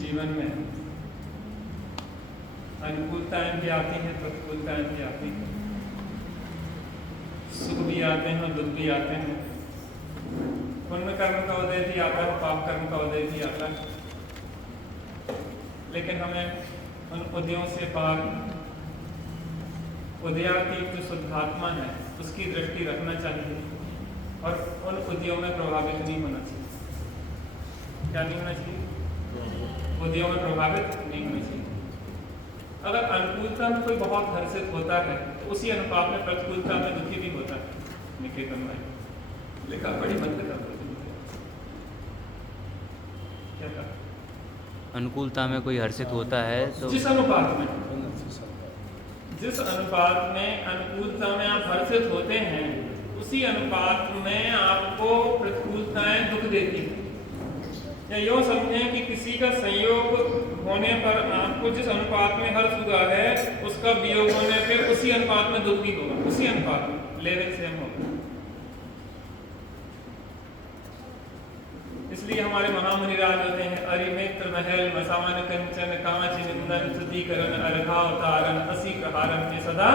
जीवन में अनुकूलताएं भी आती हैं, प्रतिकूलताएं भी आती हैं, सुख भी आते हैं और दुख भी आते हैं। पुण्य कर्म का उदय भी आता है, पाप कर्म का उदय भी आता है। लेकिन हमें उन उदयों से पार उदयातीत जो शुद्धात्मा है उसकी दृष्टि रखना चाहिए और उन उदयों में प्रभावित नहीं होना चाहिए। क्या नहीं होना चाहिए? उदयों में प्रभावित नहीं होना चाहिए। अगर अनुकूलता में कोई बहुत हर्षित होता है तो उसी अनुपात में प्रतिकूलता में दुखी भी होता है। निकेतन भाई लिखा बड़ी मत लिखा, क्या कहा? अनुकूलता में कोई हर्षित होता है तो जिस अनुपात में अनुकूलता में आप हर्षित होते हैं उसी अनुपात में आपको प्रतिकूलताएं दुख देती हैं। या यूँ समझें कि किसी का संयोग होने पर आपको जिस अनुपात में हर्ष हुआ है उसका वियोग होने पर उसी अनुपात में दुख भी होगा, उसी अनुपात में लेवल सेम होगा। इसलिए हमारे महामुनिराज होते हैं अरिमित्र महल मसावन कंचन कांच निंदन शुद्धिकरण अर्घावतारण असी प्रहारन में सदा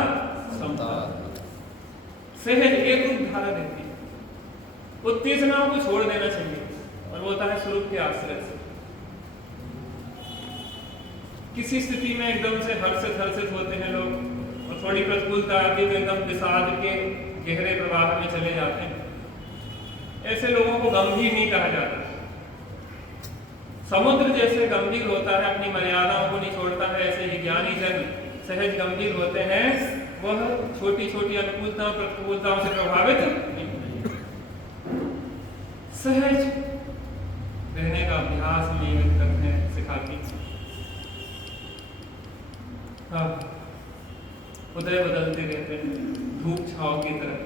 सहज एक रूप धारा देती है। उत्तेजनाओं को छोड़ देना चाहिए और वो होता है स्वरूप के आश्रय से। किसी स्थिति में एकदम से हर्षित होते हैं लोग और थोड़ी प्रतिकूलता आती है तो एकदम विषाद के गहरे प्रवाह में चले जाते हैं। ऐसे लोगों को गंभीर नहीं कहा जाता। समुद्र जैसे गंभीर होता है, अपनी मर्यादाओं को नहीं छोड़ता है, ऐसे ही ज्ञानी जन सहज गंभीर होते हैं। वह छोटी छोटी अनुकूलताओं प्रतिकूलताओं से प्रभावित नहीं होते। सहज रहने का अभ्यास में करते सिखाती। उदय बदलते रहते हैं धूप छाव की तरह।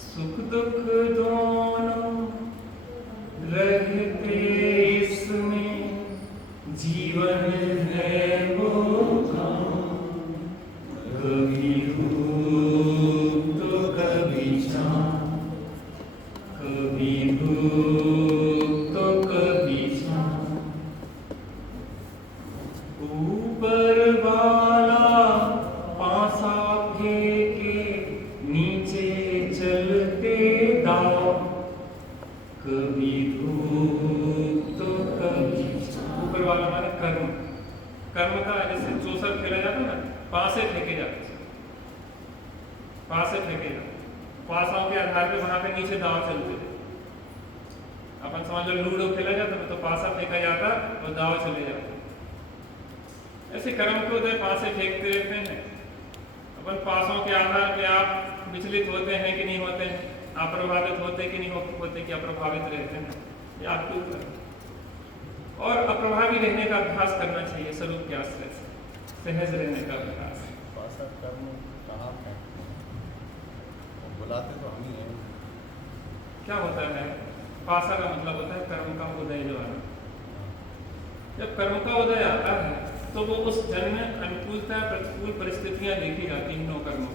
सुख दुख दोनों रहते इसमें, जीवन है वो कभी धूप तो कभी छाँव, कभी धूप तो कभी छाँव। ऊपर वाला पासा फेंके नीचे चलते दाव, कभी धूप तो कभी छाँव। ऊपर वाला हमारा कर्म, कर्म का जैसे चूसर खेला जाता है ना, पासे फेंके जाते, पासे फेंके जाते, पासाओं के आधार पे वहां पे नीचे दाव चलते थे। अपन समझ लो लूडो खेला जाता तो पासा फेंका जाता और दाव चले जाते। ऐसे कर्म के उदय पासे फेंकते रहते हैं। अपन पासों के आधार पे आप विचलित होते हैं कि नहीं होते हैं, आप प्रभावित होते कि नहीं होते कि अप्रभावित रहते हैं, ये आपके ऊपर है। और अप्रभावी रहने का अभ्यास करना चाहिए स्वरूप के आश्रय से, सहज रहने का अभ्यास। पासा कर्म कहाँ है? बुलाते तो हम ही हैं। क्या होता है? पासा का मतलब होता है कर्म का उदय जो आना। जब कर्म का उदय आता है तो वो उस जन में अनुकूलता प्रतिकूल परिस्थितियां देखी जाती हैं। नौ कर्मों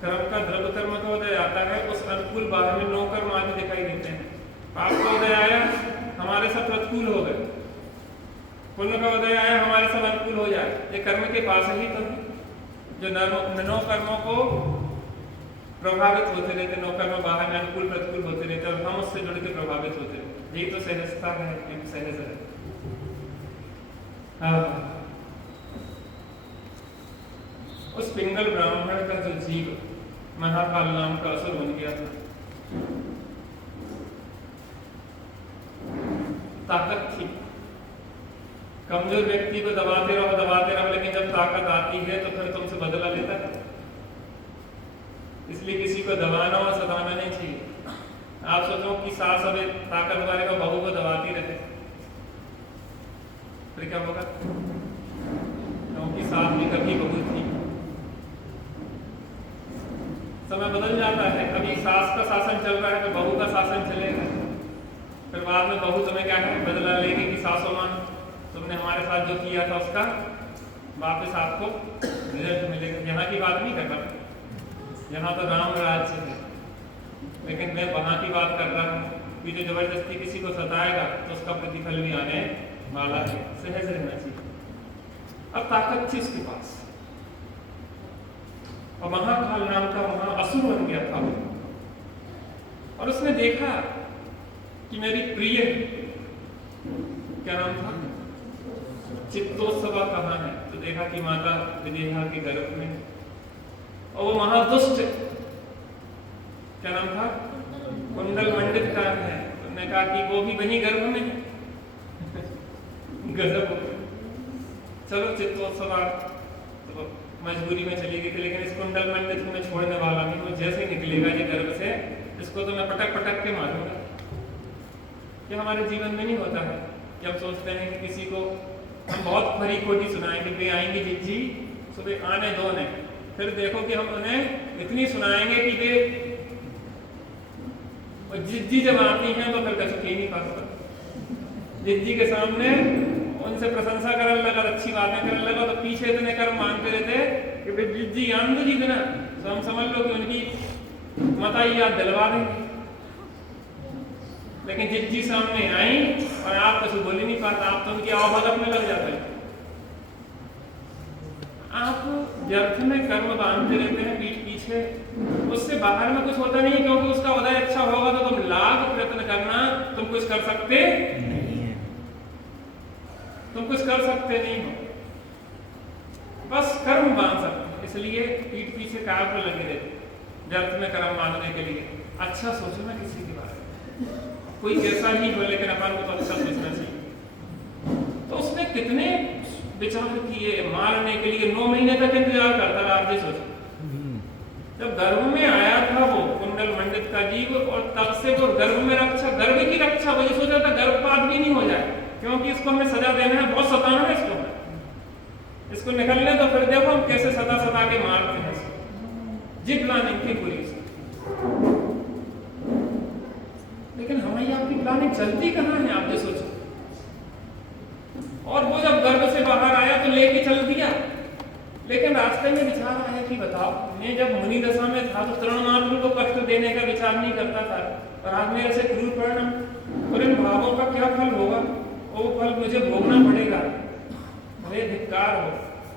कर्म का द्रव्य कर्म का उदय आता है, उस अनुकूल बाहर में नौ कर्म आदि दिखाई देते हैं। पाप का उदय आया हमारे सब प्रतिकूल हो गए, पुण्य का उदय आया हमारे सब अनुकूल हो जाए। ये कर्म के पास ही तो जो नौ कर्मों को प्रभावित होते रहते, नौ कर्म बाहर में अनुकूल प्रतिकूल होते रहते और हम उससे जुड़ के प्रभावित होते रहते। यही तो सहजता है, एक सहज है। उस पिंगल ब्राह्मण का जो जीव महाकाल नाम का असुर बन गया था, ताकत थी। कमजोर व्यक्ति को दबाते रहो, लेकिन जब ताकत आती है तो फिर तुमसे बदला लेता है। इसलिए किसी को दबाना और सताना नहीं चाहिए। आप सोचो कि सास अभी ताकत वाले का बहू को दबाती रहे, फिर क्या होगा? क्योंकि सास भी कभी बहू थी। समय बदल जाता है, अभी सास का शासन चल रहा है तो बहू का शासन चलेगा। फिर बाद में बहू तुम्हें क्या है बदला लेगी कि सासों मां तुमने हमारे साथ जो किया था उसका वापस आपको रिजल्ट मिलेगा। यहाँ की बात नहीं कर रहा, यहाँ तो राम राज्य है, लेकिन मैं वहाँ की बात कर रहा हूँ कि जो जबरदस्ती किसी को सताएगा तो उसका प्रतिफल भी आने वाला है। सहज रहना चाहिए। अब ताकत थी उसके पास, और महाकाल नाम का वहां असुर बन गया था, और उसने देखा कि मेरी प्रिय, क्या नाम था, चित्तोत्सवा कहाँ है, तो देखा कि माता विदेहा के गर्भ में, और वो महादुष्ट, क्या नाम था, कुंडल मंडित का है। उन्होंने कहा कि वो भी वहीं गर्भ में है। गजब। चलो चित्तोत्सवा तो मजबूरी में चली गई थी, लेकिन इस कुंडल मंडित को मैं छोड़ने वाला नहीं। वो जैसे ही निकलेगा ये गर्भ से, इसको तो मैं पटक पटक के मारूंगा। ये हमारे जीवन में नहीं होता है कि हम सोचते हैं कि किसी को हम बहुत खरी खोटी सुनाएंगे, वे आएंगे जिज्जी सुबह आने दो ने, फिर देखो कि हम उन्हें इतनी सुनाएंगे कि वे, और जिज्जी जब आती हैं तो फिर कछु ही नहीं पाता। जिज्जी के सामने उनसे प्रशंसा करने लगा, अच्छी बातें करने लगा, तो पीछे इतने कर्म मांगते रहते कि वे जिज्जी आनंद जी देना, तो हम समझ लो कि उनकी माता याद दिलवा देंगे। लेकिन जिज्जी सामने आई और आप कछु बोल ही नहीं पाता, आप तो उनकी आवभगत में लग जाते हैं। आप व्यर्थ में कर्म बांधते रहते हैं पीठ पीछे, उससे बाहर में कुछ होता नहीं, क्योंकि उसका उदय अच्छा होगा तो तुम लाख प्रयत्न करना, तुम कुछ कर सकते नहीं है, तुम कुछ कर सकते नहीं हो, बस कर्म बांध सकते। इसलिए पीठ पीछे कार पर लगे रहते, व्यर्थ में कर्म बांधने के लिए। अच्छा सोचो ना किसी के बारे में, कोई कैसा ही हो, लेकिन अपन को तो अच्छा सोचना चाहिए। तो उसने कितने विचार किए, मारने के लिए 9 महीने तक इंतजार करता रहा। आप सोचो, जब गर्भ में आया था वो कुंडल मंडित का जीव, और तब से वो गर्भ में रक्षा, गर्भ की रक्षा, वो ये सोचा था गर्भपात भी नहीं हो जाए, क्योंकि इसको हमें सजा देना है, बहुत सताना है इसको निकलने तो फिर देखो हम कैसे सता सता के मारते हैं। जी प्लानिंग थी पूरी, लेकिन हमारी आपकी प्लानिंग चलती कहाँ है, आप जो सोचो। और वो जब गर्भ से बाहर आया तो लेके चल दिया, लेकिन रास्ते में विचार आया कि बताओ, मैं जब मुनि दशा में था तो तृणमात्र को कष्ट देने का विचार नहीं करता था, और आज मेरे से क्रूर परिणाम, और इन भावों का क्या फल होगा, वो फल मुझे भोगना पड़ेगा, मुझे धिक्कार हो।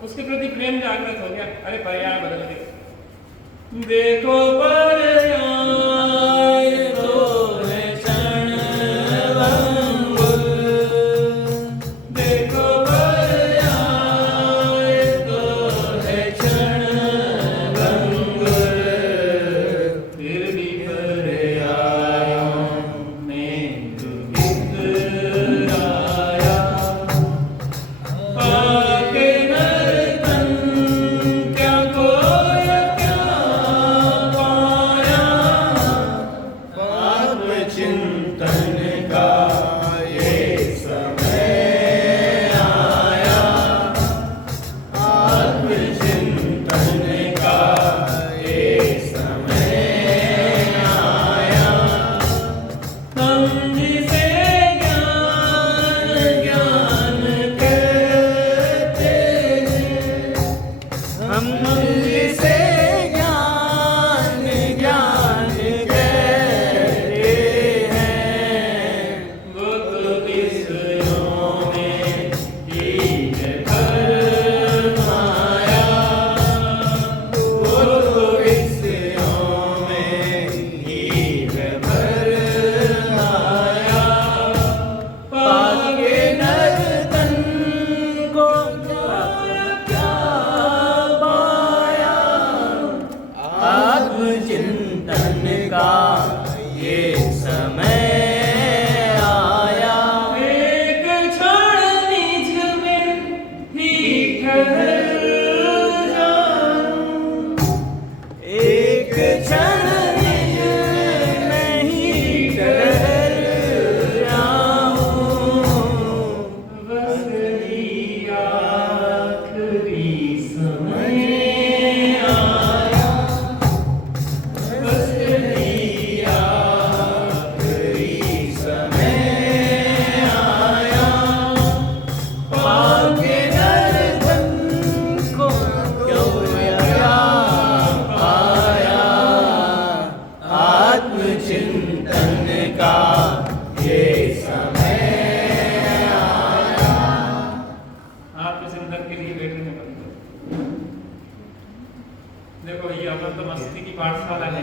उसके प्रति प्रेम जागृत हो गया। अरे पर्याय बदल गए, देखो पर्याय पाठशाला है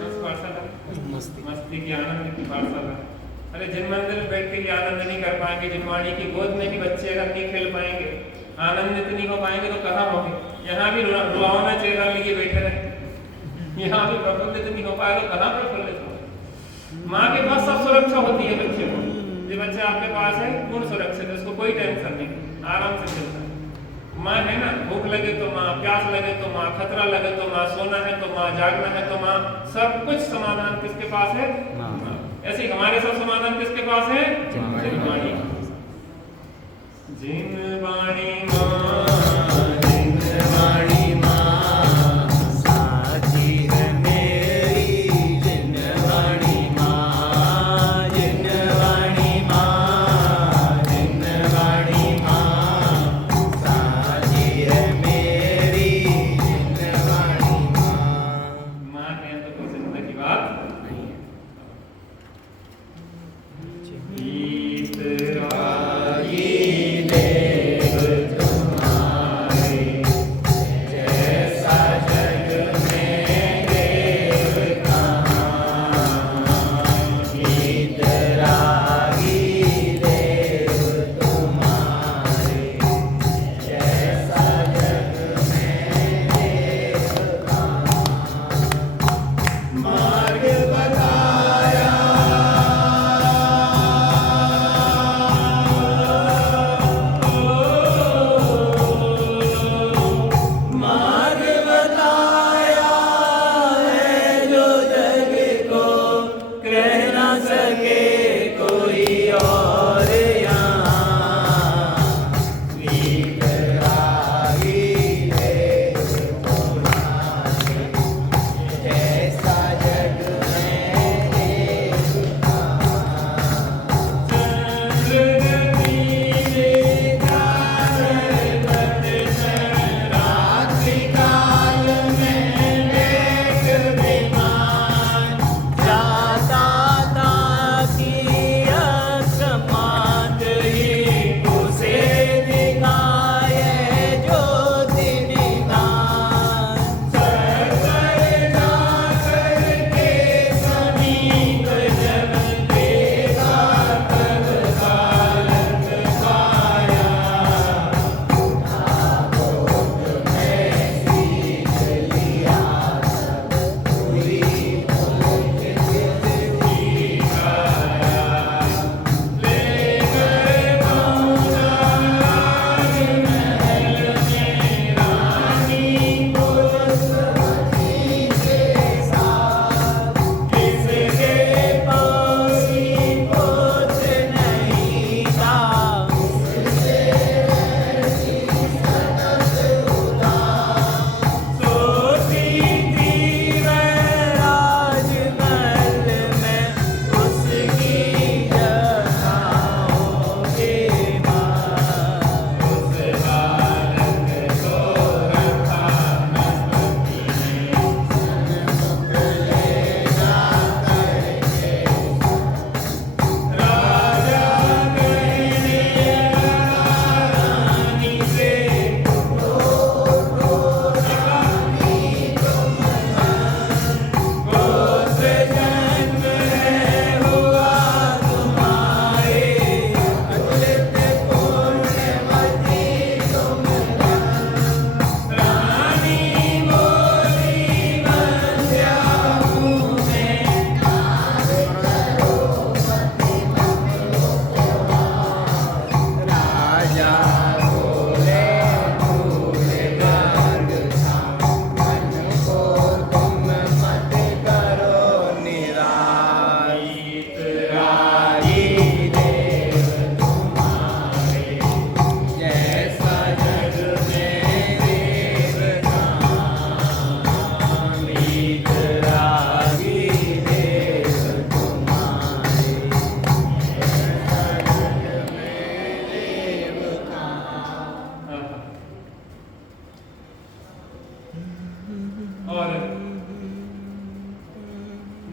बस पाठशाला मस्ती की आनंद की पाठशाला। अरे जिन मंदिर में बैठ के ये आनंद नहीं कर पाएंगे, जिन वाणी की गोद में भी बच्चे अगर नहीं खेल पाएंगे, आनंदित नहीं हो पाएंगे तो कहाँ होंगे? यहाँ भी रुआवना चेहरा लिए बैठे रहे, यहाँ भी प्रफुल्लित नहीं हो पाए तो कहाँ प्रफुल्लित हो? माँ के पास सब सुरक्षा होती है बच्चे को। जो बच्चा आपके पास है पूर्ण सुरक्षित है, उसको कोई टेंशन नहीं, आराम से चलता है। माँ है ना, भूख लगे तो माँ, प्यास लगे तो माँ, खतरा लगे तो माँ, सोना है तो माँ, जागना है तो माँ, सब कुछ समाधान किसके पास है? ऐसे ही हमारे सब समाधान किसके पास है? जिनवाणी। जिनवाणी माँ, जिनवाणी माँ, साथी है मेरी जिनवाणी माँ, जिनवाणी माँ, जिनवाणी माँ, साथी है मेरी जिनवाणी माँ। माँ है तो कोई चिंता की बात नहीं है।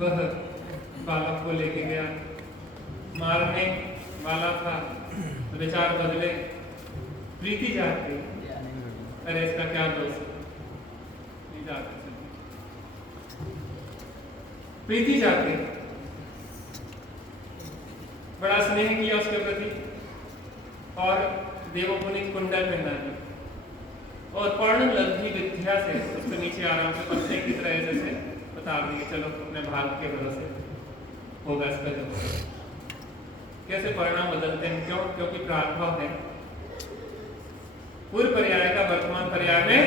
वह बालक को लेके गया, मारने वाला था, विचार बदले, प्रीति जाग गई। अरे इसका क्या दोष है, नहीं जाते चलिए। प्रीति जाते, बड़ा स्नेह किया उसके प्रति और देवपुनीत कुंडल पहना दिया और पर्ण लब्धि विद्या से उसके नीचे आराम से पत्ते की तरह जैसे बता दिए, चलो अपने भाग के भरोसे होगा इसका जो। कैसे परिणाम बदलते हैं, क्यों? क्योंकि प्रागभाव है। पूर्व पर्याय का वर्तमान पर्याय में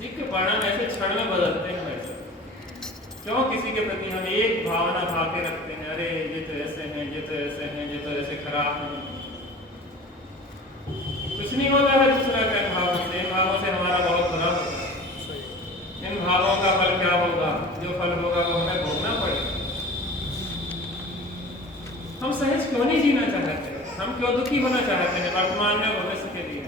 जी के परिणाम ऐसे क्षण में बदलते हैं। वैसे क्यों किसी के प्रति हम एक भावना भाव के रखते हैं, अरे ये तो ऐसे हैं, ये तो ऐसे हैं, ये तो ऐसे खराब हैं, कुछ नहीं होता है दूसरा का इन भावों से। इन भावों से हमारा बहुत बुरा होता है। इन भावों का फल क्या होगा? जो फल होगा वो हमें भोगना पड़ेगा। हम सहज क्यों नहीं जीना चाहते? हम क्यों दुखी होना चाहते हैं वर्तमान में भविष्य के लिए?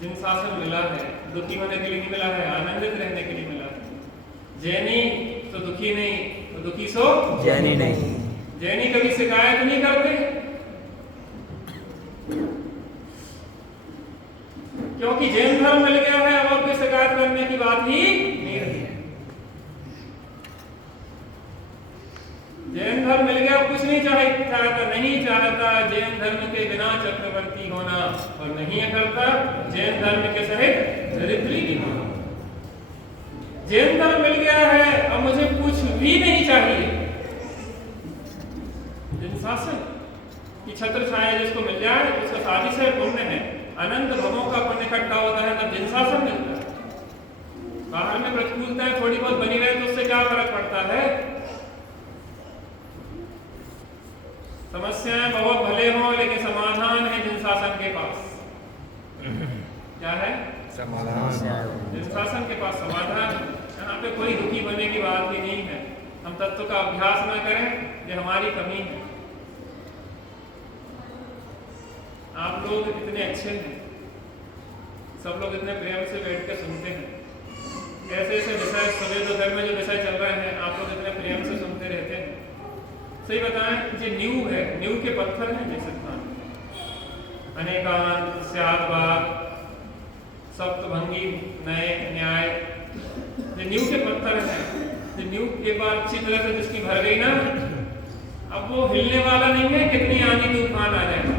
जिन शासन मिला है दुखी होने के लिए नहीं मिला है, आनंदित रहने के लिए मिला है। जैनी तो दुखी नहीं, तो दुखी सो जैनी नहीं। जैनी कभी शिकायत नहीं करते, क्योंकि जैन धर्म मिल गया है, अब कोई शिकायत करने की बात ही नहीं रही है। जैन धर्म मिल गया, कुछ नहीं चाहता, नहीं चाहता जैन धर्म के बिना चक्रवर्ती होना और नहीं करता जैन धर्म के सहित दरिद्री भी होना। जैन धर्म मिल गया है, अब मुझे कुछ भी नहीं चाहिए। जिन शासन की छत्र छाया जिसको मिल जाए उसका साजिश है, पुण्य है, अनंत भवों का पुण्य इकट्ठा होता है, तब जिन शासन मिलता है। बाहर में प्रतिकूलताएं थोड़ी बहुत बनी रहे तो उससे क्या फर्क पड़ता है? समस्याएं बहुत भले हों लेकिन समाधान है जिन शासन के पास। क्या है? समाधान। जिन शासन के पास समाधान है। यहाँ पे कोई दुखी बनने की बात ही नहीं है। हम तत्व का अभ्यास न करें, ये हमारी कमी है। आप लोग इतने अच्छे हैं, सब लोग इतने प्रेम से बैठ के सुनते हैं। ऐसे ऐसे विषय सवेद धर्म में जो विषय चल रहे हैं आप लोग इतने प्रेम से सुनते रहते हैं। सही बताएं, ये नींव है, नींव के पत्थर हैं जैसे अनेकांत, स्यादवाद, सप्तभंगी, नए न्याय, ये नींव के पत्थर हैं। ये नींव के बाद अच्छी तरह से जिसकी भर गई ना, अब वो हिलने वाला नहीं है, कितनी आंधी तूफान आ जाएगा।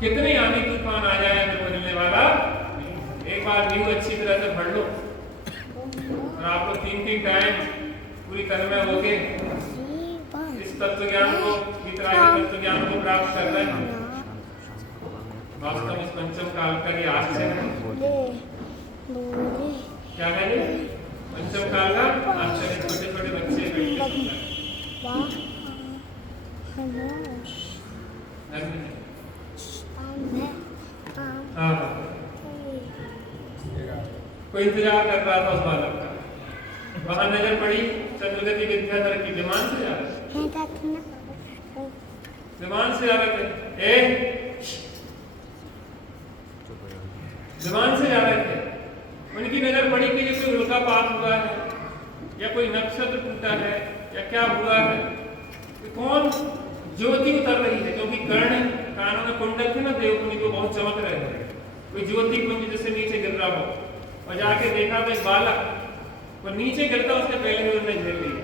कितनी आंधी तूफान आ जाए तो हिलने वाला। एक बार नींव अच्छी तरह से भर लो और आप लोग 3-3 टाइम पूरी तरह में होके इस तत्व ज्ञान को, तत्व ज्ञान को प्राप्त कर रहे हैं। वास्तव इस पंचम काल का ये आश्चर्य है। क्या है ये पंचम काल का आश्चर्य? छोटे छोटे बच्चे बैठे कोई इंतजार कर रहा था उस बालक का, वहां नजर पड़ी चंद्रगति विद्याधर की। विमान से जा रहे थे, विमान से जा रहे थे, विमान से जा रहे थे। उनकी नजर पड़ी कि ये कोई उल्कापात हुआ है या कोई नक्षत्र टूटा है या क्या हुआ है, कौन ज्योति उतर रही है, क्योंकि कर्ण कानों में कुंडल थे ना, देवमुनि को बहुत चमक रहे थे। कोई ज्योति कुंज जैसे नीचे गिर रहा हो, और जाके देखा तो एक बालक वो नीचे गिरता, उसके पहले ही उन्होंने झेल लिया।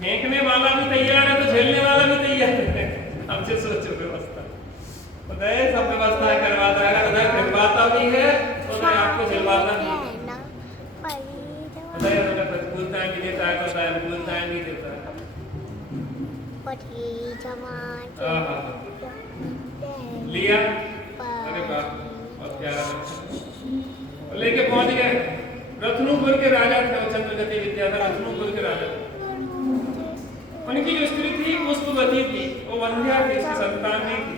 फेंकने वाला भी तैयार है तो झेलने वाला भी तैयार है। हमसे सोचो व्यवस्था, उदय सब व्यवस्था करवाता है, उदय खिलवाता भी है, उदय आपको झिलवाता भी है। उदय अगर प्रतिकूलताएं भी देता है तो उदय अनुकूलताएं भी देता है। लिया, अरे वाह, बहुत प्यारा लेके पहुंच गए। रत्नपुर के राजा थे चंद्रगति विद्याधर, रत्नपुर के राजा। उनकी जो स्त्री थी पुष्पवती थी, वो वंध्या थी, उसकी संतान नहीं थी।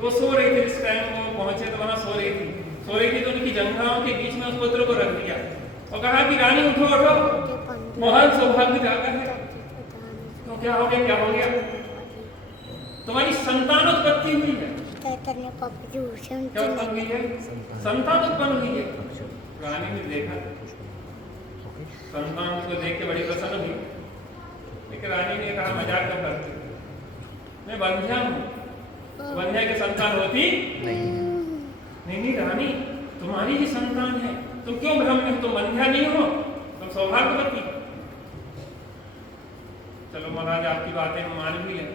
वो सो रही थी, जिस टाइम वो पहुंचे तो वहां सो रही थी तो उनकी जंघाओं के बीच में उस पुत्र को रख दिया और कहा कि रानी उठो उठो, महान सौभाग्य जागा है। तो क्या हो गया? तुम्हारी संतान उत्पत्ति हुई है। क्या उत्पन्न हुई है? संतान उत्पन्न हुई है। रानी ने देखा, संतान को देख के बड़ी प्रसन्न हुई। लेकिन रानी ने कहा मजाक क्यों करते हो? मैं बंध्या हूँ, तो बंध्या की संतान होती नहीं रानी, तुम्हारी ही संतान है, तुम क्यों भ्रम में हो? तुम बंध्या नहीं हो, तुम सौभाग्यवती। चलो महाराज आपकी बातें हम मान भी लें,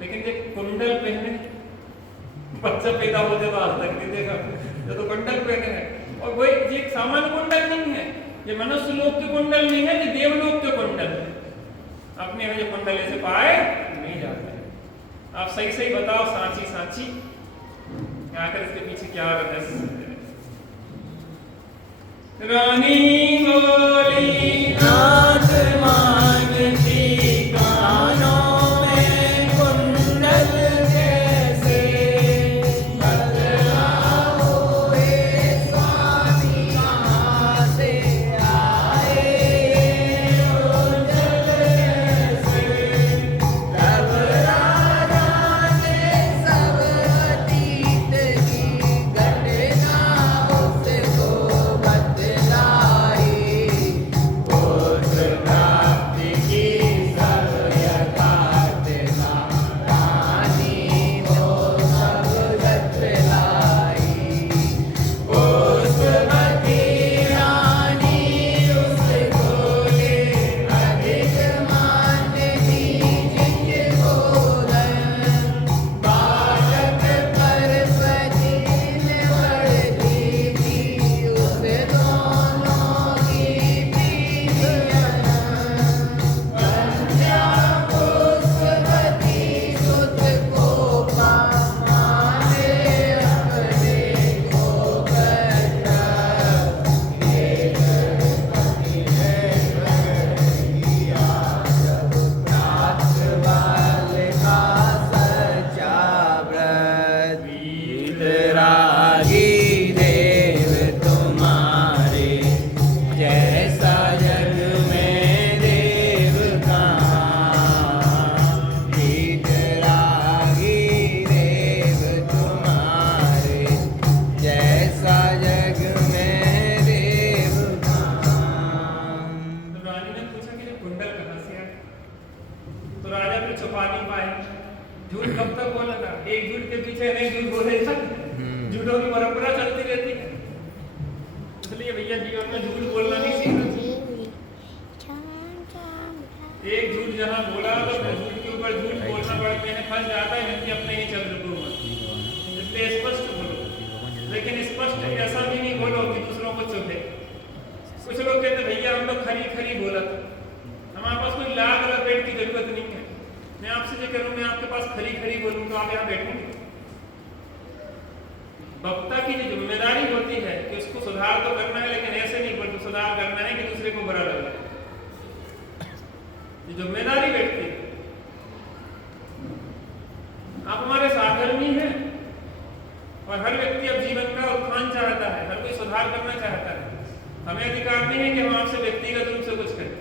लेकिन ये कुंडल पहने बच्चा पैदा होते तो आज तक नहीं देखा, ये तो कुंडल पहने हैं। और वही ये एक सामान्य कुंडल नहीं है, ये मनुष्य लोक के कुंडल नहीं है, ये देवलोक के कुंडल है। अपने में जो कुंडल ऐसे पाए नहीं जाते। आप सही सही बताओ सांची सांची, आखिर इसके पीछे क्या रहस्य है? रानी बोली नाथ मांगती कानों में कुंडल कैसे, बतलाओ हे स्वामी कहाँ से आए कुंडल कैसे। तब राजा ने सब अतीत की घटना उसको बतलाई, पुत्र प्राप्ति की सब यथार्थता रानी वो सब बतलाई। पुष्पवती रानी उसको ले अधिक मानती जिनको धन, बालक पर पतिन बढ़ती थी उस दोनों की प्रीतियन। बंध्या पुष्पवती सुत को माने अपने को कर, एक पति है किया जब प्राप्त बाल का सच्चा व्रत। वीतरागी देव तुम्हारे जैसा जग में देव कहाँ, वीतरागी देव तुम्हारे जैसा जग में देव कहाँ। तो रानी ने पूछा कि ये कुंडल कहाँ से आया? तो राजा फिर छुपा नहीं पाए, झूठ कब तक बोलेगा? एक झूठ के पीछे नहीं झूठ बोलेगा, झूठों की परंपरा चलती रहती है। इसलिए भैया जीवन में झूठ बोलना नहीं सीखना चाहिए। एक झूठ जहाँ बोला तो फिर झूठ के ऊपर झूठ बोलना पड़ता है, फंस जाता है व्यक्ति अपने ही चंद्रपुर में। इसलिए स्पष्ट बोलो, लेकिन स्पष्ट ऐसा भी नहीं बोलो कि दूसरों को चुभे। कुछ लोग कहते भैया हम लोग खरी खरी बोला था, हमारे पास कोई लाग लपेट की जरूरत नहीं है। मैं आपसे जो करूं, मैं आपके पास खरी खरी बोलूं तो आप यहाँ बैठेंगे? वक्ता की जो जिम्मेदारी होती है कि उसको सुधार तो करना है, लेकिन ऐसे नहीं बोलते सुधार करना है कि दूसरे को बुरा लगे। ये जिम्मेदारी बैठती है। आप हमारे साधर्मी हैं और हर व्यक्ति अब जीवन का उत्थान चाहता है, हर कोई सुधार करना चाहता है। हमें अधिकार नहीं है कि हम आपसे व्यक्तिगत रूप से कुछ करें।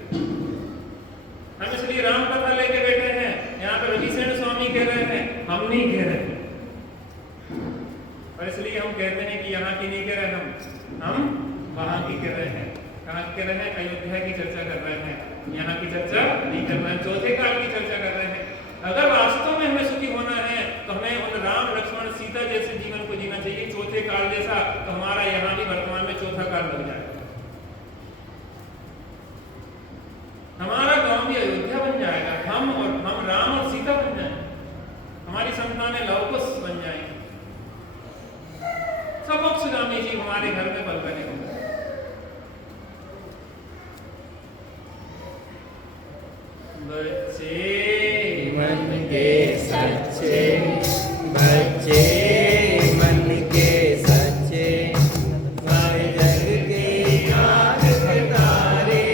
हम इसलिए राम कथा लेके बैठे हैं, यहाँ पे रविशरण स्वामी कह रहे हैं, हम नहीं कह रहे। और इसलिए हम कहते हैं कि यहाँ की नहीं कह रहे, हम वहाँ की कह रहे हैं। कहाँ की कह रहे हैं? अयोध्या की चर्चा कर रहे हैं, यहाँ की चर्चा नहीं कर रहे हैं, चौथे काल की चर्चा कर रहे हैं। अगर वास्तव में हमें सुखी होना है तो हमें उन राम लक्ष्मण सीता जैसे जीवन को जीना चाहिए, चौथे काल जैसा। तो हमारा यहाँ भी वर्तमान में चौथा काल लग जाए, हमारा गांव भी अयोध्या बन जाएगा, हम राम और सीता बन जाएंगे, हमारी संतानें लवकुश बन जाएंगी, सब मोक्षगामी जी हमारे घर में बल बने होंगे। बच्चे मन के सच्चे, बच्चे मन के सच्चे, सारे जग के याद तारे,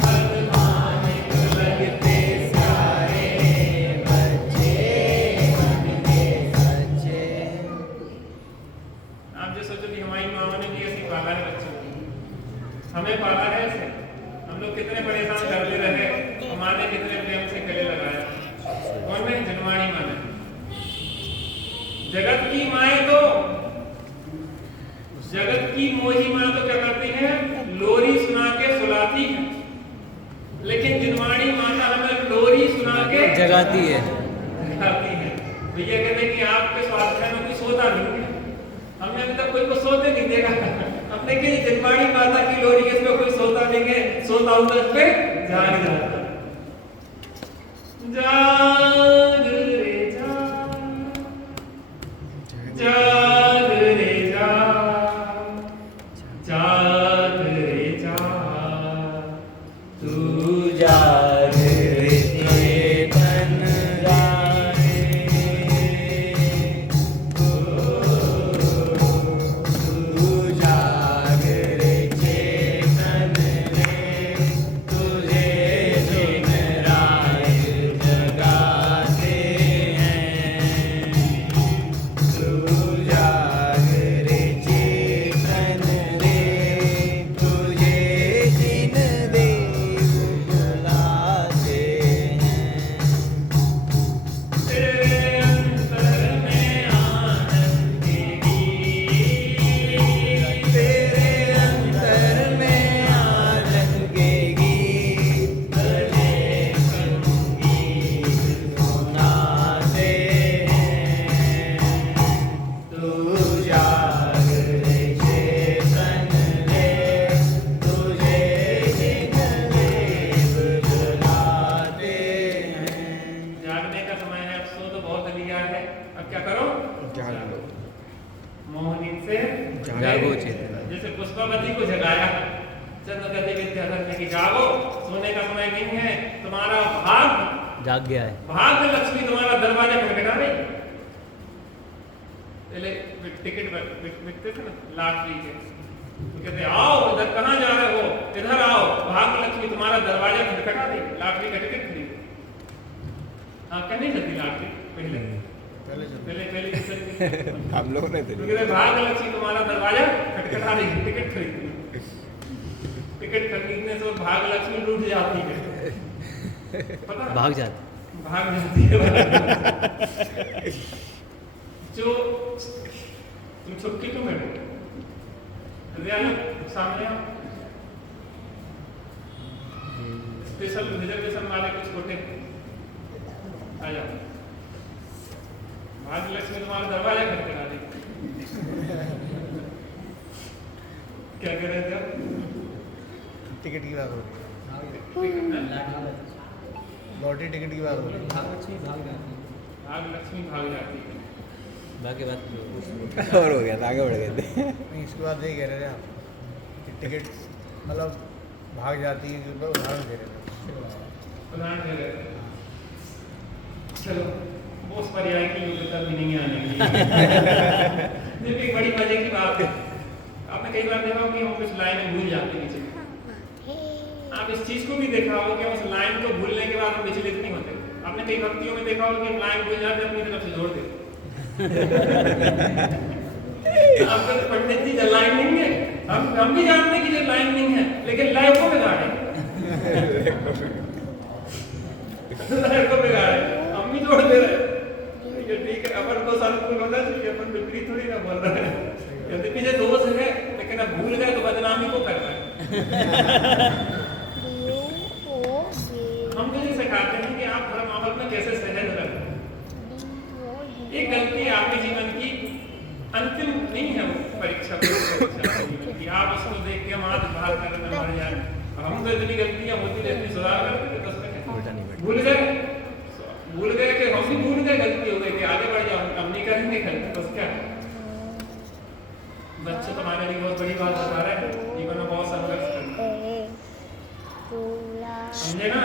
भगवान लगते सारे, बच्चे मन के सच्चे। आप जो सोचो कि हमारी मामा ने भी ऐसी पाला है बच्चों, हमें पाला है ऐसे। हम लोग कितने परेशान करते रहे, हमारे कितने प्रेम से गले लगाया। कौन है? जनवाणी माँ ने। जगत की माए तो, जगत की मोही माँ तो क्या करती है? लोरी सुना के सुलाती है, लेकिन जिनवाणी माता हमें लोरी सुना के जगाती है। जगाती है। भैया कहते हैं कि आपके स्वास्थ्य में कोई सोता नहीं है, हमने अभी तक कोई को सोते नहीं देखा। हमने कि जिनवाणी माता की लोरी के इसमें कोई सोता नहीं है, सोता हूं तो इस पे जाग जाता। जाग रे जाग, जाग रे जाग, जाग रे जाग, तू जाग रे चेतन राहे, तू जाग रे चेतन रे, तुझे दिन रात जगाते हैं। तू जाग रे चेतन रे, तुझे दिन देव बुलाते हैं। तेरे अंतर में आनंद की, तेरे अंतर में आनंद के गीत बजे संगीत सुनाते हैं। तू जाग रे चेतन रे, तुझे दिन देव जगाते हैं। जागने का समय है, अब सो तो बहुत लिया है, अब क्या करो? जागो। मोहनी से जागो चेतन। जैसे पुष्पावती को जगाया चंद्रगति विद्याधर ने कि जागो, सोने का समय नहीं है, तुम्हारा भाग जाग गया है। भाग्य लक्ष्मी तुम्हारा दरवाजा खटखटा रही। पहले टिकट बिकते थे ना लॉटरी के, तो कहते आओ इधर, कहाँ जा रहे हो, इधर आओ, भाग्य लक्ष्मी तुम्हारा दरवाजा खटखटा रही, लॉटरी का टिकट खरीदो। हाँ करनी चलती लॉटरी पहले पहले पहले चलती। हम लोग नहीं थे। तो कहते भाग्य लक्ष्मी तुम्हारा दरवाजा खटखटा रही, टिकट खरीदो। टिकट खरीदने से भाग्य लक्ष्मी लूट जाती है, पता भाग जाते। भाग जाती है। जो तुम चुपके क्यों बैठे? सामने आओ। स्पेशल रिजर्वेशन वाले कुछ छोटे आ जाओ। भाग्य लक्ष्मी तुम्हारा दरवाजा खटखटा रही। क्या कह रहे थे आप? टिकट की बात हो रही लॉटरी टिकट की बात हो रही भाग्य लक्ष्मी भाग जाती है। बाकी बात और हो गया था, आगे बढ़ गए थे। नहीं, इसके बाद यही कह रहे थे आप कि टिकट मतलब भाग जाती है, जो उदाहरण दे रहे थे। उदाहरण दे रहे थे। चलो वो उस पर्याय की योग्यता भी नहीं आने की। ये भी एक बड़ी मजे की बात है। आपने कई बार देखा हो कि हम कुछ लाइनें भूल जाते हैं नीचे। आप इस चीज को भी देखा होगा कि उस लाइन को भूलने के बाद हम विचलित नहीं होते। आपने कई भक्तियों में देखा होगा कि हम लाइन भूल जाते अपनी तरफ से जोड़ देते। आपका तो पंडित जी जो लाइन नहीं है, हम भी जानते हैं कि जो लाइन नहीं है, लेकिन लय को बिगाड़े। लय को बिगाड़े, हम भी जोड़ दे रहे। ठीक है, अपन को अनुकूल होना चाहिए, अपन विपरीत थोड़ी ना बोल रहे हैं। यदि पीछे दोष है, लेकिन अब भूल गए तो बदनामी को कर रहे हैं। हम तो ये सिखाते हैं कि आप हर माहौल में कैसे सहज रहें। एक गलती आपके जीवन की अंतिम नहीं है, परीक्षा कि आप उसको देख के हम आज बाहर कर रहे मर जाए। हम तो इतनी गलतियां होती रहती, सुधार करते थे, भूल गए कि हम भी भूल गए, गलती हो गई कि आगे बढ़ जाओ, हम नहीं करेंगे गलती, बस क्या। बच्चे तुम्हारे लिए बहुत बड़ी बात बता रहे हैं, जीवन में बहुत संघर्ष करना, समझे ना।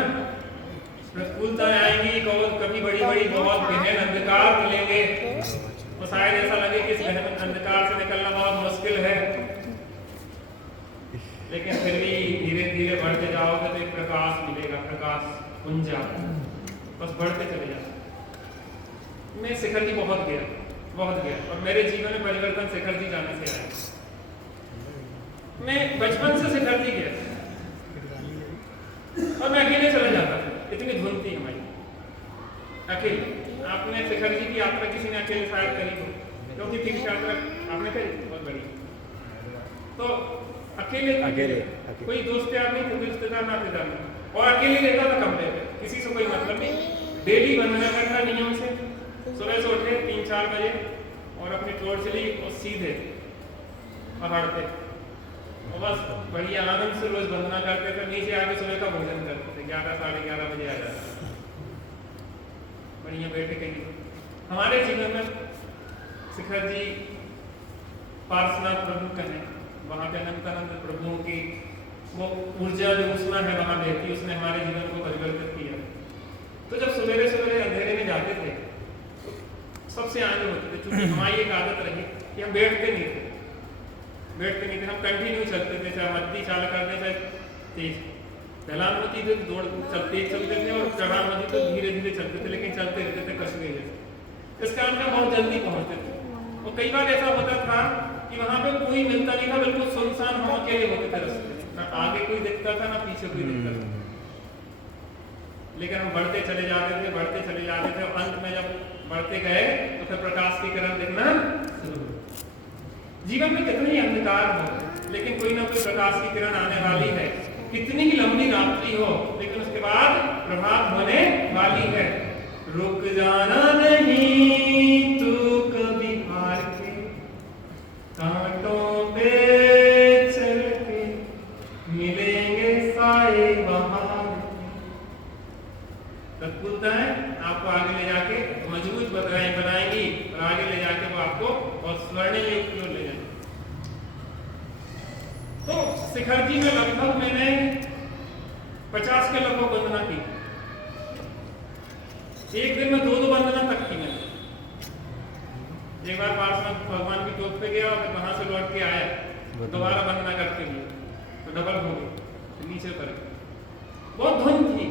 स्कूल तक आएंगी, कभी बड़ी बड़ी बहुत गहन अंधकार मिलेंगे, तो शायद ऐसा लगे कि इस गहन अंधकार से निकलना बहुत मुश्किल है, लेकिन फिर भी धीरे धीरे बढ़ते जाओगे तो एक प्रकाश मिलेगा, प्रकाश पुंजा, बस बढ़ते चले जाओ। मैं शिखर जी बहुत गया, और मेरे जीवन में परिवर्तन शिखर जी जाने से आया। मैं बचपन से शिखर जी गया और मैं अकेले चला जाता था, इतनी धुन थी हमारी अकेले। आपने शिखर जी की यात्रा किसी ने अकेले शायद करी हो, क्योंकि तीर्थ यात्रा आपने करी बहुत बड़ी। तो अकेले अकेले कोई दोस्त यार नहीं थे, कोई रिश्तेदार नातेदार नहीं, और अकेले रहता था कमरे में, किसी से कोई मतलब नहीं। डेली बंधना करना नियम से, सुबह से उठे 3-4 बजे और अपनी टोर्च ली और सीधे पहाड़ पे, और बस बढ़िया आनंद से रोज बंधना करते थे। नीचे आके सुबह का भोजन करते थे, 11-11:30 बजे आ जाते, बढ़िया बैठे कहीं। हमारे जीवन में शिखर जी पार्श्वनाथ प्रभु कहें, वहाँ पे अनंतानंद प्रभुओं की वो ऊर्जा जो उष्मा है वहाँ बहती, उसने हमारे जीवन को परिवर्तित किया। तो जब सवेरे सवेरे अंधेरे में जाते थे तो सबसे आगे होते थे, क्योंकि हमारी एक आदत रही कि हम बैठते नहीं थे, हम कंटिन्यू चलते थे, चाहे मध्य चाल करते चाहे तेज। ढलान होती थी दौड़ तेज चलते थे, और चढ़ान होती तो धीरे धीरे चलते थे, लेकिन चलते रहते थे कस्बे जैसे। इस कारण से बहुत जल्दी पहुंचते थे। और कई बार ऐसा होता था कि वहां पे कोई मिलता नहीं था, बिल्कुल सुनसान, हम अकेले होते थे रास्ते में, ना आगे कोई दिखता था ना पीछे कोई दिखता था। लेकिन हम बढ़ते चले जाते थे, और अंत में जब बढ़ते गए तो फिर प्रकाश की किरण दिखना शुरू। जीवन में कितने ही अंधकार हो, लेकिन कोई ना कोई प्रकाश की किरण आने वाली है। कितनी ही लंबी रात्रि हो, लेकिन उसके बाद प्रभात होने वाली है। रुक जाना नहीं तू कभी हार के, कांटों पे चल के मिलेंगे साए बहार। अद्भुतताएं आपको आगे ले जाके मजबूत बनाएंगी, और आगे ले जाके वो आपको और स्वर्णिम युग की ओर ले जाएंगे। तो शिखर जी में लगभग मैंने 50 के लगभग वंदना की। एक दिन में 2 वंदना तक की मैंने। एक बार पार्श्वनाथ भगवान की टोप पे गया, और फिर वहां से लौट के आया, दोबारा वंदना करके लिए तो डबल हो गई, तो नीचे पर बहुत धुन थी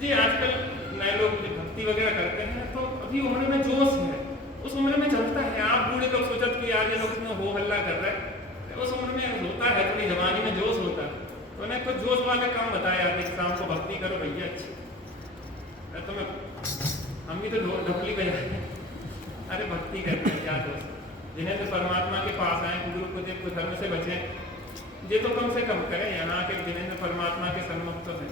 जी। आजकल नए लोग भक्ति वगैरह करते हैं तो अभी उम्र में जोश है, उस उम्र में चलता है। आप बूढ़े लोग सोचते कि यार ये लोग इतना हो हल्ला कर रहे हैं, उस उम्र में होता है, थोड़ी जवानी में जोश होता है। तो उन्हें कुछ जोश वाले काम बताया कि शाम को भक्ति करो भैया अच्छी। तो मैं हम भी तो ढोली बजाए, अरे भक्ति करते हैं क्या दोस्त, जिन्हें तो परमात्मा के पास आए, गुरु को देव को धर्म से बचे, ये तो कम से कम करें। यहाँ के जिन्हें परमात्मा के सन्मुख तो है,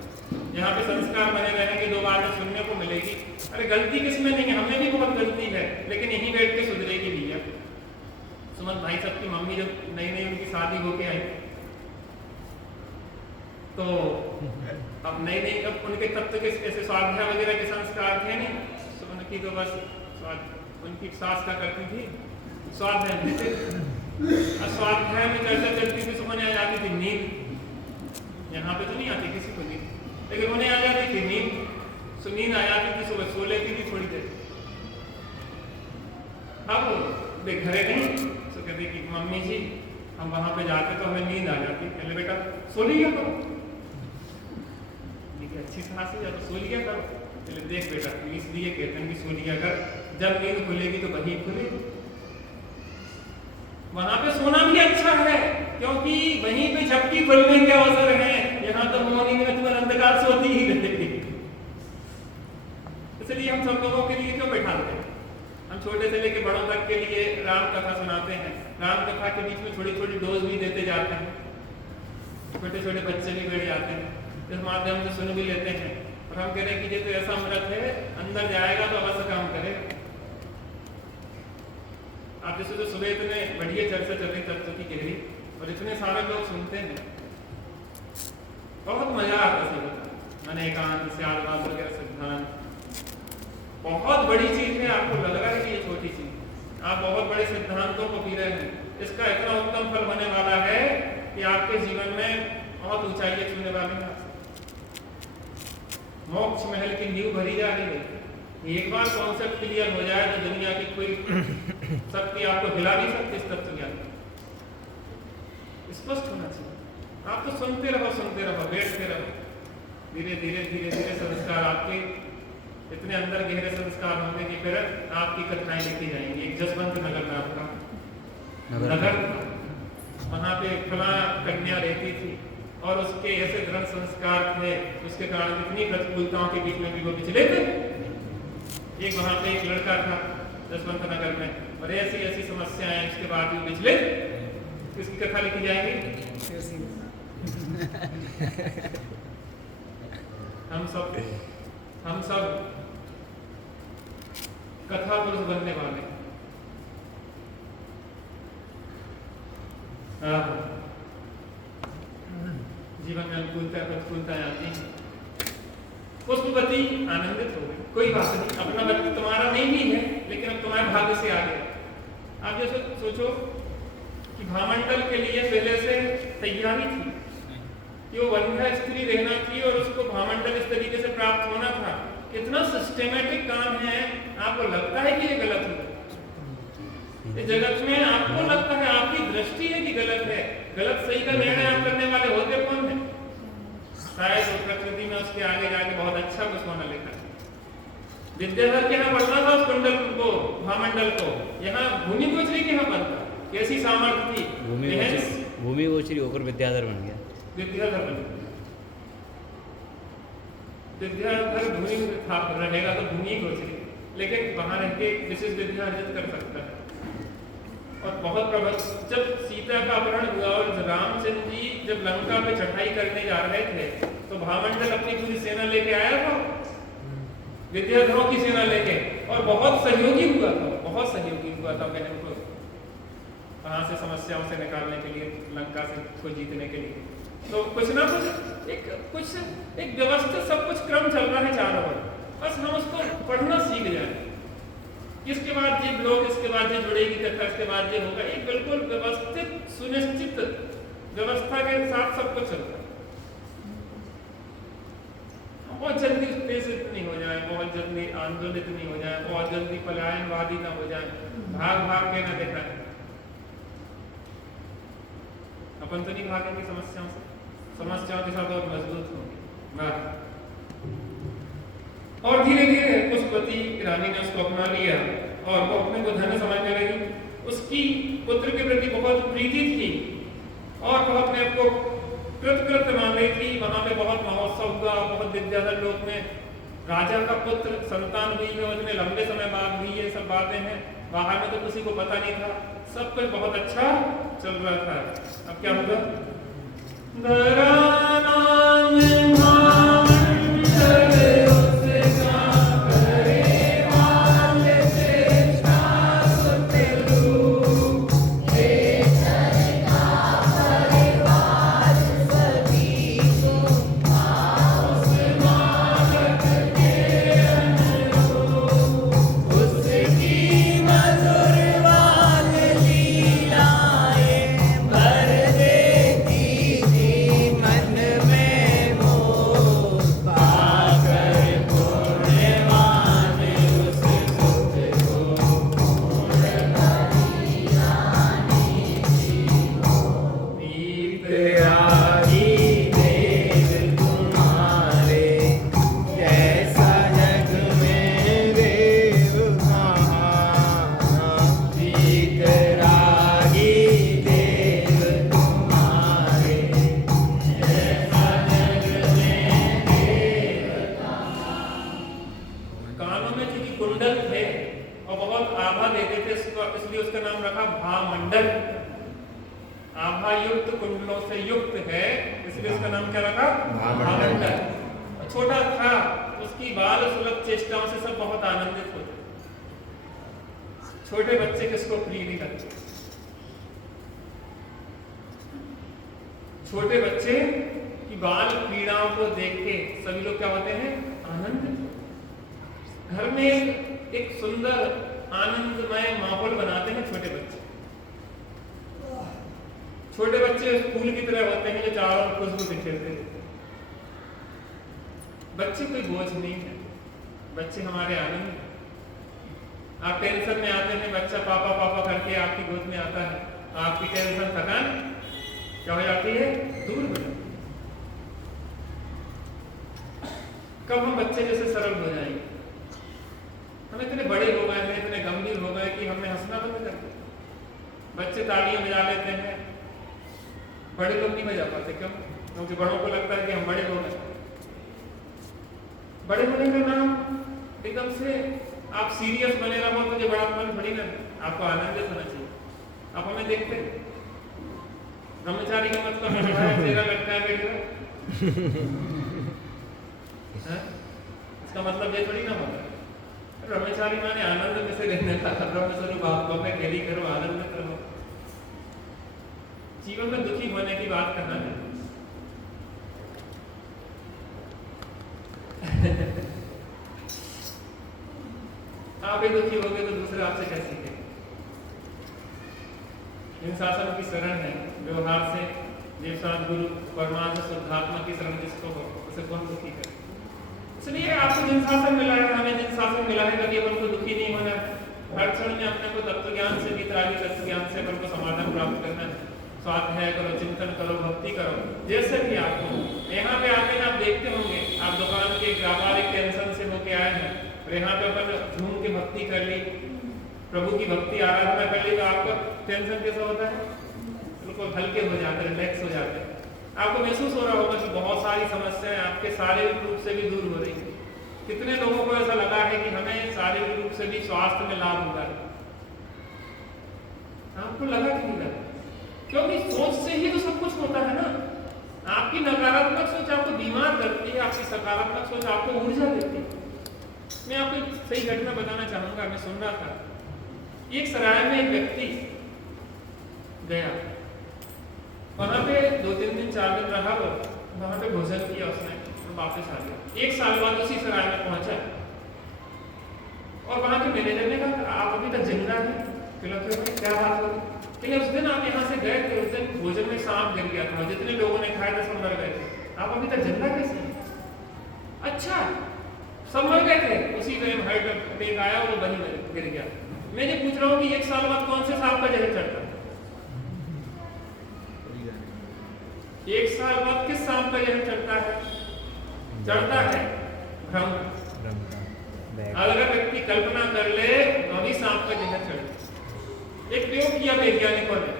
यहाँ पे संस्कार बने रहेंगे, 2 बार में सुनने को मिलेगी। अरे गलती किसमें नहीं है, हमें भी बहुत गलती है, लेकिन यहीं बैठ के सुधरेगी भैया। सुमन भाई साहब की मम्मी जब नई उनकी शादी होके आई, तो अब नई अब उनके तब तक ऐसे स्वाध्याय वगैरह के संस्कार थे नहीं, तो उनकी तो बस उनकी सास का करती थी स्वाध्याय देते, और स्वाध्याय में चर्चा चलती थी, सुमन आ जाती थी नींद। यहाँ पे तो नहीं आती किसी को नींद, लेकिन उन्हें आ जाती थी नींद। सो नींद आ जाती थी, सुबह सो लेती थी थोड़ी देर। अब घरे नहीं, तो कहते कि मम्मी जी हम वहां पे जाते तो हमें नींद आ जाती। कहले बेटा सो लिया करो, अच्छी सास है, तो सो लिया करो। कहले देख बेटा इसलिए कहते हैं कि सो लिया कर, जब नींद खुलेगी तो वही खुलेगी। वहां पे सोना भी अच्छा है, क्योंकि वहीं पे झपकी खुलने के अवसर है। यहाँ तो मोहनी में तुम्हें अंधकार सोती ही रहती, इसलिए हम सब लोगों के लिए क्यों बैठाते हैं। हम छोटे से लेके बड़ों तक के लिए राम कथा सुनाते हैं, राम कथा के बीच में थोड़ी थोड़ी डोज भी देते जाते हैं, छोटे छोटे बच्चे भी बैठ जाते हैं, इस माध्यम से सुन भी लेते हैं। और हम कह रहे हैं कि ये तो ऐसा अमृत है, अंदर जाएगा तो अवश्य काम करेगा। आप जैसे तो सुबह इतने बढ़िया चर्चा चल रही तत्व की गहरी, और इतने सारे लोग सुनते हैं, बहुत मजा आता है। मैंने एकांत सियालवाद वगैरह सिद्धांत बहुत बड़ी चीज है, आपको लग रहा है कि ये छोटी चीज, आप बहुत बड़े सिद्धांतों को पी रहे हैं। इसका इतना उत्तम फल होने वाला है कि आपके जीवन में बहुत ऊंचाइयां छूने वाली हैं। मोक्ष महल की नींव भरी जा रही है। एक बार कॉन्सेप्ट क्लियर हो जाए तो दुनिया की कोई शक्ति आपको हिला नहीं सकती। इस तत्व ज्ञान स्पष्ट होना चाहिए। आप तो सुनते रहो, बैठते रहो, धीरे धीरे धीरे धीरे संस्कार आपके इतने अंदर गहरे संस्कार होंगे कि फिर आपकी कथाएं लिखी जाएंगी। एक जसवंत नगर में आपका नगर, वहां पे फला कन्या रहती थी, और उसके ऐसे दृढ़ संस्कार थे, उसके कारण इतनी प्रतिकूलताओं के बीच में भी वो विचलित। एक वहां पे एक लड़का था जसवंत नगर में, और ऐसी ऐसी समस्याएं, उसके बाद भी विचलित किसकी कथा लिखी जाएगी? हम सब कथा पुरुष बनने वाले। जीवन में अनुकूलता प्रतिकूलताएं आती हैं। पुष्पवती आनंदित हो गई, कोई बात नहीं, अपना बच्चा तुम्हारा नहीं भी है लेकिन अब तुम्हारे भाग्य से आ गया। आप जैसे सोचो कि भामंडल के लिए पहले से तैयारी थी कि वो वंध्या स्त्री रहना थी और उसको भामंडल इस तरीके से प्राप्त होना था। कितना सिस्टेमेटिक काम है। आपको लगता है कि ये गलत है? इस जगत में आपको लगता है, आपकी दृष्टि है कि गलत है। गलत सही का निर्णय आप करने वाले होते कौन है? शायद प्रकृति में उसके आगे जाके बहुत अच्छा कुछ होना लिखा है। विद्याधर के यहाँ पढ़ना था उस कुंडल को, भामंडल को, यहाँ भूमि गोचरी के यहाँ पढ़ता। कैसी सामर्थ्य थी? भूमि गोचरी होकर विद्याधर बन गया। विद्याधर बन गया। विद्याधर भूमि था रहेगा तो भूमि गोचरी, लेकिन वहां रह के विशेष विद्या अर्जित कर सकता है। और बहुत प्रबल। जब सीता का अपहरण हुआ और रामचंद्र जी जब लंका पे चढ़ाई करने जा रहे थे तो भामंडल अपनी पूरी सेना लेके आया था, विद्याधरों की सेना लेके, और बहुत सहयोगी हुआ था, बहुत सहयोगी हुआ था बहन को वहां से समस्याओं से निकालने के लिए, लंका से को जीतने के लिए। तो कुछ ना कुछ एक व्यवस्थित सब कुछ क्रम चल रहा है चारों ओर, बस हम उसको पढ़ना सीख जाए। इसके बाद ये ब्लॉक, इसके बाद ये जुड़ेगी कथा, इसके बाद ये होगा। एक बिल्कुल व्यवस्थित सुनिश्चित व्यवस्था के साथ सब कुछ चलता है। बहुत जल्दी उत्तेजित नहीं हो जाए, बहुत जल्दी आंदोलित नहीं हो जाए, बहुत जल्दी पलायनवादी ना हो जाए, भाग भाग के ना दिखाए। अपन तो नहीं भागेंगे समस्याओं से, समस्याओं के साथ और मजबूत होंगे। और धीरे धीरे पुष्पवती रानी ने उसको अपना लिया और वो अपने को धन्य समझने लगी। उसकी पुत्र के प्रति बहुत प्रीति थी और वह अपने आप को कृतकृत्य मान रही थी। वहां पे बहुत महोत्सव हुआ, बहुत विद्याधर लोक में राजा का पुत्र संतान हुई है, उसमें लंबे समय बाद हुई, ये सब बातें हैं। बाहर में तो किसी को पता नहीं था, सब कुछ बहुत अच्छा चल रहा था। अब क्या होगा? छोटा था, उसकी बाल सुलभ चेष्टाओं से सब बहुत आनंदित होते। छोटे बच्चे किसको प्रिय नहीं लगते? छोटे बच्चे की बाल पीड़ाओं को देख के सभी लोग क्या होते हैं? आनंदित। घर में एक सुंदर आनंदमय माहौल बनाते हैं छोटे बच्चे। छोटे बच्चे फूल की तरह होते हैं जो चारों ओर खुशबू बिखेरते हैं। बच्चे कोई बोझ नहीं है, बच्चे हमारे आनंद हैं। आप टेंशन में आते हैं, बच्चा पापा पापा करके आपकी गोद में आता है, आपकी टेंशन थकान क्या हो जाती है? दूर हो जाती है। कब हम बच्चे जैसे सरल हो जाएंगे? हम इतने बड़े हो गए हैं, इतने गंभीर हो गए कि हमने हंसना बंद कर दिया। बच्चे तालियां बजा लेते हैं, बड़े लोग नहीं बजा पाते। क्यों? क्योंकि बड़ों को लगता है कि हम बड़े लोग हैं। बड़े होने का नाम एकदम से आप सीरियस बने रहो तो जो बड़ा मन थोड़ी ना, आपको आनंदित होना चाहिए। आप हमें देखते हैं, ब्रह्मचारी का मतलब है चेहरा लटका है बैठ रहा। इसका मतलब ये थोड़ी ना होगा। ब्रह्मचारी माने आनंद में से रहने का, ब्रह्म स्वरूप आपको में घेरी करो, आनंद करो। जीवन में दुखी होने की बात करना है। आप ही दुखी हो गए तो दूसरे आपसे क्या सीखेंगे? इन शासन की शरण है व्यवहार से, जीवसाद गुरु परमात्मा शुद्धात्मा की शरण जिसको हो उसे कौन दुखी करे? इसलिए आपको जिन शासन मिला है, हमें जिन शासन मिला है, कभी अपन को दुखी नहीं होना है। हर क्षण में अपने को तत्व ज्ञान से, वितरागी तत्व ज्ञान से अपन को समाधान प्राप्त करना है। स्वाध्याय करो, चिंतन करो, भक्ति करो, जैसे भी आपको। यहाँ पे आके आप देखते होंगे, आप दुकान के व्यापारिक टेंशन से होके आए हैं और यहाँ पे अपन झूम के भक्ति कर ली, प्रभु की भक्ति आराधना कर ली, तो आपका टेंशन कैसा होता है? बिल्कुल हल्के हो जाते हैं, रिलैक्स हो जाते हैं। आपको महसूस हो रहा होगा कि बहुत सारी समस्याएं आपके शारीरिक रूप से भी दूर हो रही है। कितने लोगों को ऐसा लगा है कि हमें शारीरिक रूप से भी स्वास्थ्य में लाभ होगा? आपको लगा कि नहीं लगा? क्योंकि सोच से ही तो सब कुछ होता है ना। आपकी नकारात्मक सोच आपको बीमार करती है, आपकी सकारात्मक सोच आपको ऊर्जा देती है। मैं आपको एक सही घटना बताना चाहूंगा। मैं सुन रहा था, एक सराय में एक व्यक्ति गया, वहां पे 2-3 दिन 4 दिन रहा, वो वहां पे भोजन किया उसने और वापस आ गया। 1 साल बाद उसी सराय में पहुंचा और वहां के मैनेजर ने कहा, आप अभी तक जिंदा हैं? क्या बात हो? उस दिन आप यहाँ से गए थे, उस दिन भोजन में सांप गिर गया था, जितने लोगों ने खाया था सब मर गए थे, आप अभी तक जिंदा कैसे हैं? अच्छा, सब मर गए थे? उसी टाइम हार्ट अटैक आया और वो बनी गिर गया। मैं ये पूछ रहा हूँ कि 1 साल बाद कौन से सांप का जहर चढ़ता है? 1 साल बाद किस सांप का जहर चढ़ता है? चढ़ता है भ्रम। अगर व्यक्ति कल्पना कर ले तो अभी सांप का जहर चढ़ता। एक प्रयोग किया वैज्ञानिकों ने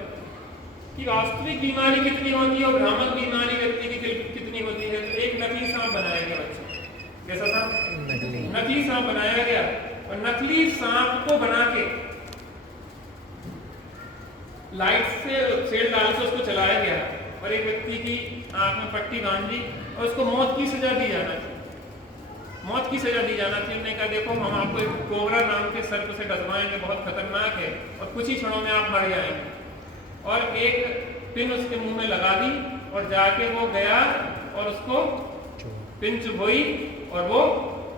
कि वास्तविक बीमारी कितनी होती है और भ्रामक बीमारी व्यक्ति की कितनी होती है। तो एक नकली सांप बनाया गया बच्चे। कैसा सांप? नकली सांप बनाया गया और नकली सांप को बना के लाइट से सेल डाल के उसको चलाया गया और एक व्यक्ति की आंख में पट्टी बांध दी और उसको मौत की सजा दी जाना थी। मौत की सजा दी जाना थी। उन्होंने कहा, देखो हम आपको एक कोबरा नाम के सर्प से डसवाएंगे, बहुत खतरनाक है और कुछ ही क्षणों में आप मर जाएंगे। और एक पिन उसके मुंह में लगा दी और जाके वो गया और उसको पिन चुभोई और वो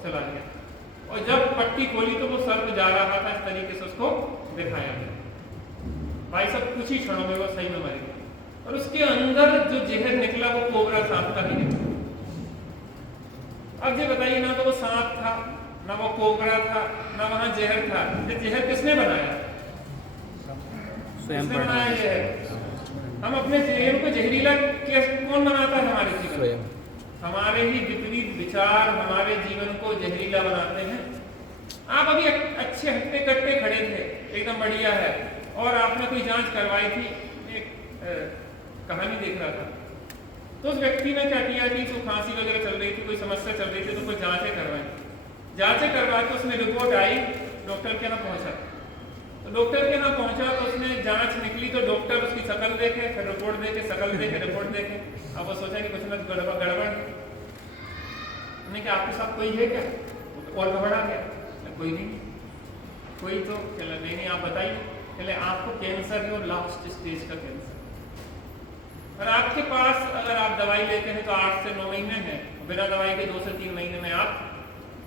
चला गया। और जब पट्टी खोली तो वो सर्प जा रहा था, इस तरीके से उसको दिखाया गया। भाई सब कुछ ही क्षणों में वो सही में मर गया और उसके अंदर जो जहर निकला वो कोबरा सांप का ही निकला। अब ये बताइए, ना तो वो सांप था, ना वो कोबरा था, ना वहां जहर था। ये जहर किसने बनाया? स्वयं बनाया जहर। हम अपने जहर को जहरीला कौन बनाता है? हमारे जीवन। हमारे ही विपरीत विचार हमारे जीवन को जहरीला बनाते हैं। आप अभी अच्छे हट्टे कट्टे खड़े थे, एकदम बढ़िया है, और आपने कोई जांच करवाई थी, एक कहानी देख रहा था, तो उस व्यक्ति ने क्या किया कि तो खांसी वगैरह चल रही थी, कोई समस्या चल रही थी, तो कुछ जांचें करवाई। जांचें करवा के उसमें रिपोर्ट आई, डॉक्टर के यहाँ पहुंचा। तो डॉक्टर के यहाँ पहुंचा तो उसने जांच निकली तो डॉक्टर उसकी शकल देखे, फिर रिपोर्ट देखे, शकल देखे, रिपोर्ट देखे। अब वो सोचा कि कुछ ना गड़बड़। उन्होंने कहा, आपके साथ कोई है क्या? और घबरा गया, कोई नहीं। कोई तो चलो नहीं, आप बताइए। पहले आपको कैंसर है और लास्ट स्टेज का कैंसर, और आपके पास अगर आप दवाई लेते हैं तो 8 से 9 महीने हैं, बिना दवाई के 2 से 3 महीने में आप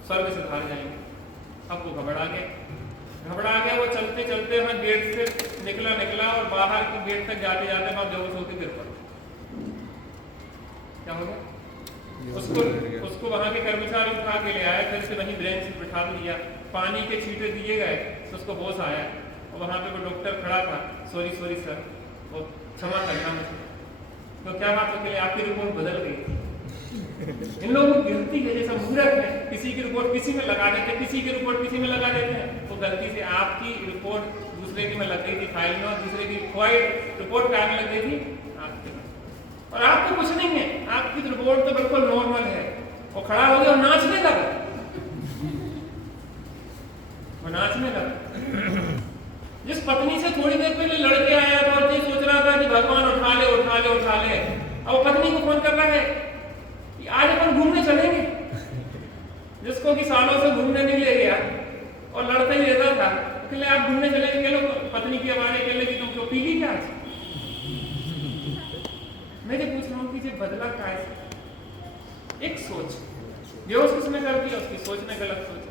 स्वर्ग से बाहर जाएंगे। अब वो घबरा गया। वो चलते चलते वहां गेट से निकला और बाहर के गेट तक जाते जाते वहां बेहोश होकर गिर पड़ा। क्या हो गया? उसको वहां के कर्मचारी उठा के ले आए, फिर से वहीं ब्रेंच पे बिठा दिया, पानी के छींटे दिए गए तो उसको होश आया। और वहां पे वो डॉक्टर खड़ा था, सॉरी सर, वो क्षमा करना मुझे। तो क्या बात हो गई? आपकी रिपोर्ट बदल गई। इन लोगों की गिनती है, जैसा मूर्ख है, किसी की रिपोर्ट किसी में लगा देते हैं, किसी की रिपोर्ट किसी में लगा देते हैं। तो गलती से आपकी रिपोर्ट दूसरे की में लग गई थी फाइल में, और दूसरे की रिपोर्ट क्या में लग गई थी आपके में। और आपको कुछ नहीं है, आपकी रिपोर्ट तो बिल्कुल नॉर्मल है। वो खड़ा हो गया और नाचने लगा। जिस पत्नी से थोड़ी देर पहले लड़के आया था और ये सोच रहा था कि भगवान उठा ले उठा ले उठा ले। अब वो पत्नी को फोन कर रहा है कि आज अपन घूमने चलेंगे, जिसको कि सालों से घूमने नहीं ले गया और लड़ता ही रहता था, तो आप घूमने चलेंगे। कह लो पत्नी की आवाज़ कह ले कि तुम क्यों पी ली क्या आज? मैं जो पूछ रहा हूँ कि ये बदला क्या है? एक सोच बेहोश किसने कर दिया? उसकी सोच ने गलत सोचा।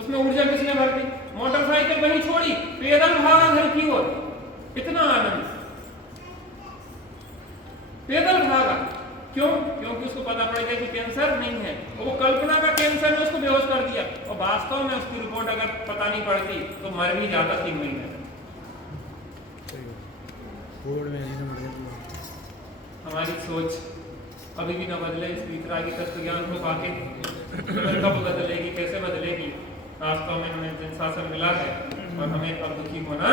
उसमें ऊर्जा किसने भर दी? मोटरसाइकिल वहीं छोड़ी, पैदल भागा घर की ओर। इतना आनंद, पैदल भागा। क्यों? क्योंकि उसको पता पड़ गया कि कैंसर नहीं है, वो कल्पना का कैंसर ने उसको बेहोश कर दिया। और वास्तव में उसकी रिपोर्ट अगर पता नहीं पड़ती तो मर भी जाता 3 महीने में। हमारी सोच अभी भी न बदले, इस भीतरा की तत्व ज्ञान को पाके कब बदलेगी, कैसे बदलेगी? वास्तव में हमें जिन शासन मिला है और हमें अब दुखी होना